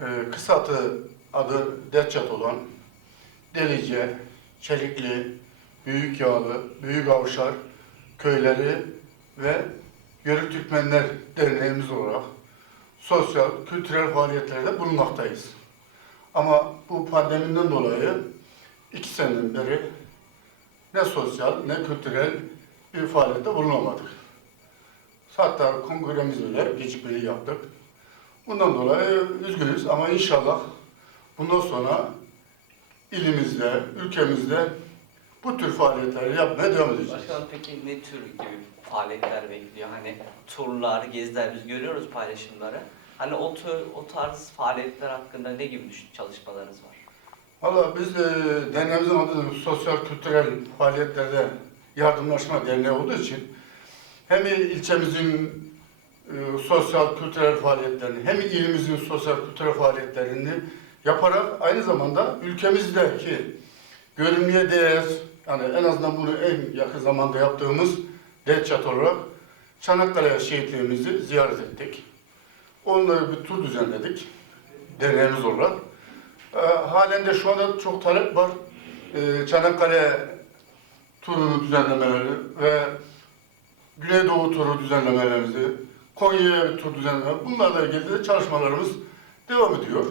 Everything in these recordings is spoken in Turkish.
e, kısa adı, adı Detçat olan Delice, Çelikli, Büyük Yağlı, Büyük Avşar köyleri ve Yörük Türkmenler Derneğimiz olarak sosyal, kültürel faaliyetlerde bulunmaktayız. Ama bu pandemiden dolayı iki seneden beri ne sosyal ne kültürel bir faaliyette bulunamadık. Hatta kongremizi bile gecikmeli yaptık. Bundan dolayı üzgünüz ama inşallah bundan sonra ilimizde, ülkemizde bu tür faaliyetleri yapmaya devam edeceğiz. Başkanım peki ne tür gibi faaliyetler bekliyor? Hani turlar, geziler biz görüyoruz paylaşımları. Hani o tür, o tarz faaliyetler hakkında ne gibi düşün- çalışmalarınız var? Valla biz e, derneğimizin adı sosyal kültürel faaliyetlerde yardımlaşma derneği olduğu için hem ilçemizin e, sosyal kültürel faaliyetlerini hem ilimizin sosyal kültürel faaliyetlerini yaparak aynı zamanda ülkemizdeki görünmeye değer yani en azından bunu en yakın zamanda yaptığımız Detçat olarak Çanakkale şehitliğimizi ziyaret ettik. Onunla bir tur düzenledik derneğimiz olarak. E, halen de şu anda çok talep var. E, Çanakkale turunu düzenlemeleri ve Güneydoğu turu düzenlemelerimizi, Konya'ya bir tur düzenlemeleri, bunlarla ilgili de çalışmalarımız devam ediyor.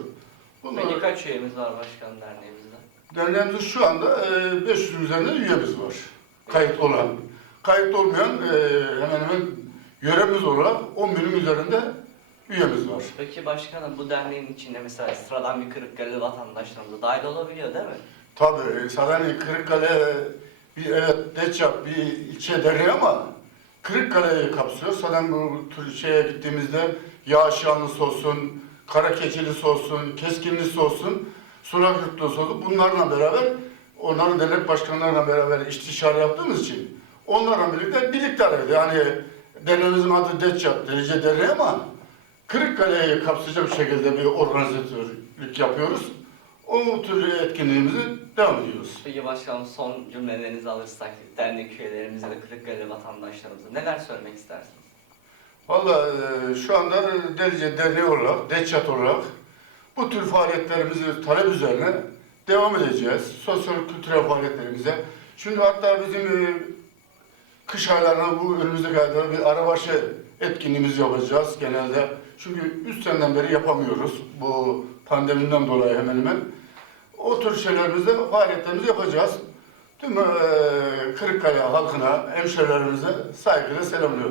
Bunlar, Peki kaç üyemiz var başkanım derneğimizde? derneğimizin şu anda e, 500 üzerinde üyemiz var. Kayıt olan. Kayıt olmayan e, hemen hemen yöremiz olarak 10 binin üzerinde üyemiz var. Peki başkanım bu derneğin içinde mesela sıradan bir Kırıkkale'li vatandaşlarımız da dahil olabiliyor değil mi? Tabii Sarani, Kırıkkale bir evet Deçap bir ilçe derneği ama Kırıkkale'yi kapsıyor. Zaten bu şeye gittiğimizde Yağışyanlısı olsun, Karakeçilisi olsun, Keskinlisi olsun, Sulakırtlısı olsun bunlarla beraber onların dernek başkanlarıyla beraber istişare yaptığımız için onlarla birlikte birlikte hareket. Yani derneğimizin adı Deçap, Delice Derneği ama Kırıkkale'yi kapsayacak şekilde bir organizatörlük yapıyoruz. O tür etkinliğimizi devam ediyoruz. Peki başkanım son cümlelerinizi alırsak dernek üyelerimize de Kırıkkale'li vatandaşlarımıza neler söylemek istersiniz? Valla e, şu anda Delice Derneği olarak, Deçat olarak bu tür faaliyetlerimizi talep üzerine devam edeceğiz. Sosyal kültürel faaliyetlerimize. Şimdi hatta bizim e, kış aylarına bu önümüzdeki aylarda bir arabaşı etkinliğimiz yapacağız genelde. Çünkü üç seneden beri yapamıyoruz. Bu pandemiden dolayı hemen hemen. O tür şeylerimizde faaliyetlerimizi yapacağız. Tüm e, Kırıkkale halkına, hemşehrilerimize saygıyla selamlıyorum.